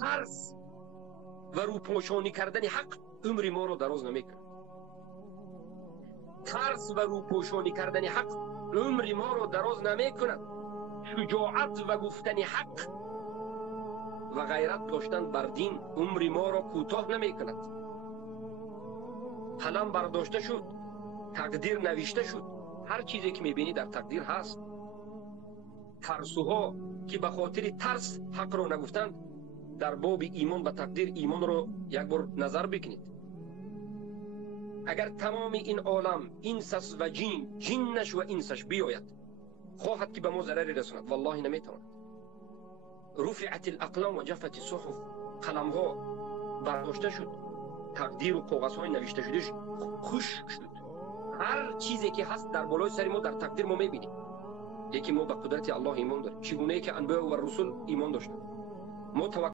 ترس و روپوشانی کردن حق عمر ما رو دراز نمیکنه. ترس و روپوشانی کردن حق عمر ما رو دراز نمیکند. شجاعت و گفتن حق و غیرت داشتن بر دین عمر ما را کوتاه نمیکند. قلم برداشته شد، تقدیر نوشته شد. هر چیزی که میبینی در تقدیر هست. ترسوها که به خاطر ترس حق را نگفتند، در باب ایمان به تقدیر ایمان را یک بار نظر بکنید. اگر تمام این عالم انس و جین، جنش و انسش بیاید خواهد که به ما ضرری رساند، والله نمیتواند. رفعت الاقلام و جفت الصحف، قلم ها برداشته شد، تقدیر و کاغذ های نوشته شدهش خشک شد. هر چیزی که هست در بالای سر ما در تقدیر ما میبینیم. یکی ما به قدرت الله ایمان داریم، چگونه که انبیاء و رسول ایمان داشتند. ما